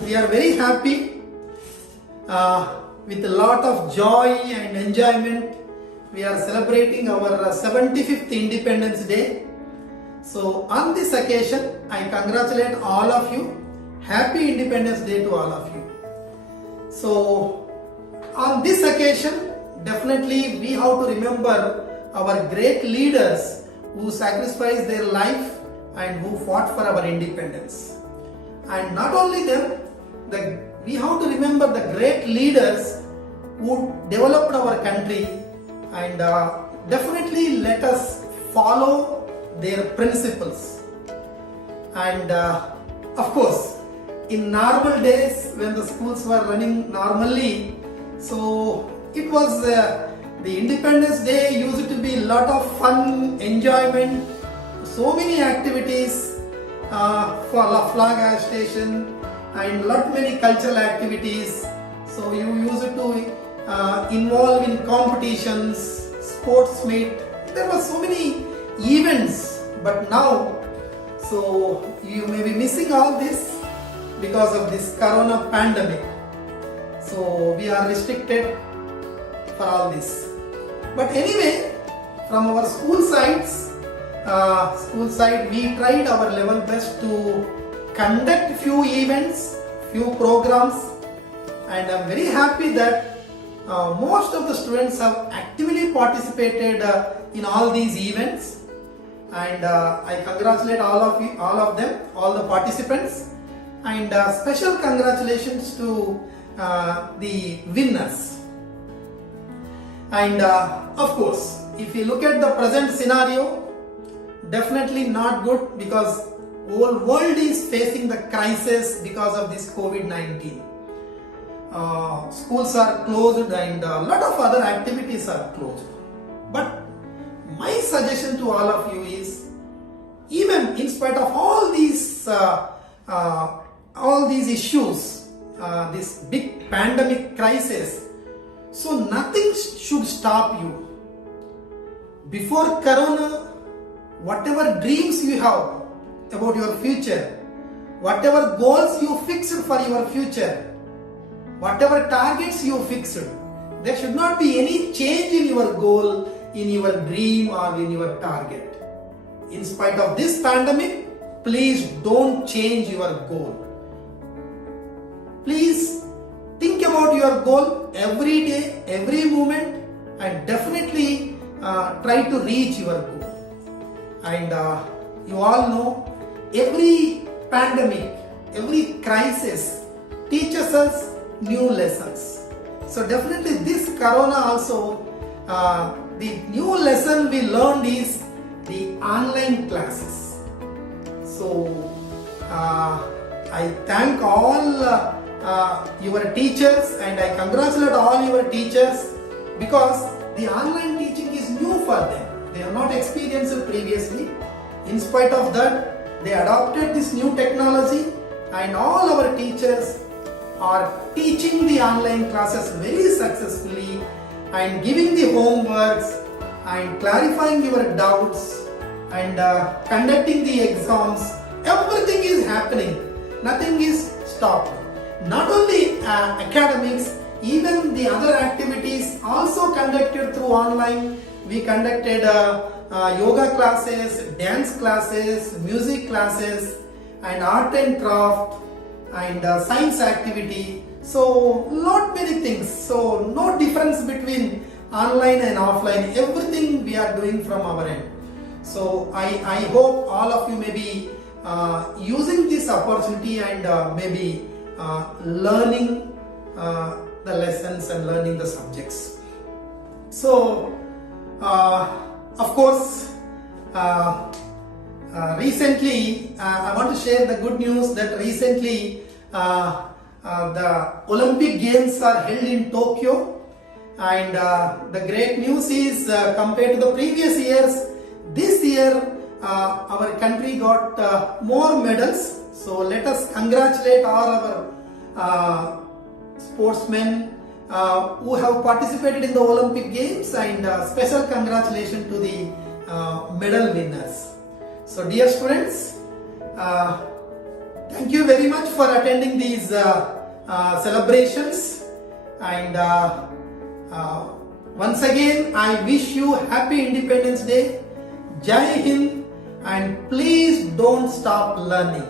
we are very happy with a lot of joy and enjoyment. We are celebrating our 75th Independence Day. So on this occasion, I congratulate all of you. Happy Independence Day to all of you. So on this occasion, definitely we have to remember our great leaders who sacrificed their life and who fought for our independence. And not only them, we have to remember the great leaders who developed our country, and definitely let us follow their principles. And of course, in normal days when the schools were running normally, so it was the Independence Day used to be a lot of fun, enjoyment, so many activities for flag agitation and lot many cultural activities. So you used to involve in competitions, sports meet. There were so many events, but now, so you may be missing all this because of this corona pandemic. So we are restricted for all this. But anyway, from our school side, we tried our level best to conduct few events, few programs, and I'm very happy that most of the students have actively participated in all these events, and I congratulate all of them, all the participants, and special congratulations to the winners. And of course, if you look at the present scenario, definitely not good, because whole world is facing the crisis because of this COVID-19. Schools are closed and a lot of other activities are closed. But my suggestion to all of you is, even in spite of all these issues, this big pandemic crisis, so nothing should stop you. Before Corona, whatever dreams you have about your future, whatever goals you fixed for your future, whatever targets you fixed, there should not be any change in your goal, in your dream or in your target. In spite of this pandemic, please don't change your goal. Please think about your goal every day, every moment, and definitely try to reach your goal. And you all know, every pandemic, every crisis teaches us new lessons. So definitely this Corona also, the new lesson we learned is the online classes. So I thank all your teachers, and I congratulate all your teachers, because the online teaching is new for them. They have not experienced it previously. In spite of that, they adopted this new technology, and all our teachers are teaching the online classes very successfully, and giving the homeworks and clarifying your doubts and conducting the exams. Everything is happening. Nothing is stopped. Not only academics, even the other activities also conducted through online. We conducted yoga classes, dance classes, music classes, and art and craft, and science activity. So lot many things. So no difference between online and offline. Everything we are doing from our end. So I hope all of you may be using this opportunity and maybe learning the lessons and learning the subjects. So of course, recently I want to share the good news that recently the Olympic Games are held in Tokyo, and the great news is, compared to the previous years, this year our country got more medals. So let us congratulate all our sportsmen who have participated in the Olympic Games, and special congratulations to the medal winners. So dear students, Thank you very much for attending these celebrations, and once again I wish you happy Independence Day. Jai Hind, and please don't stop learning.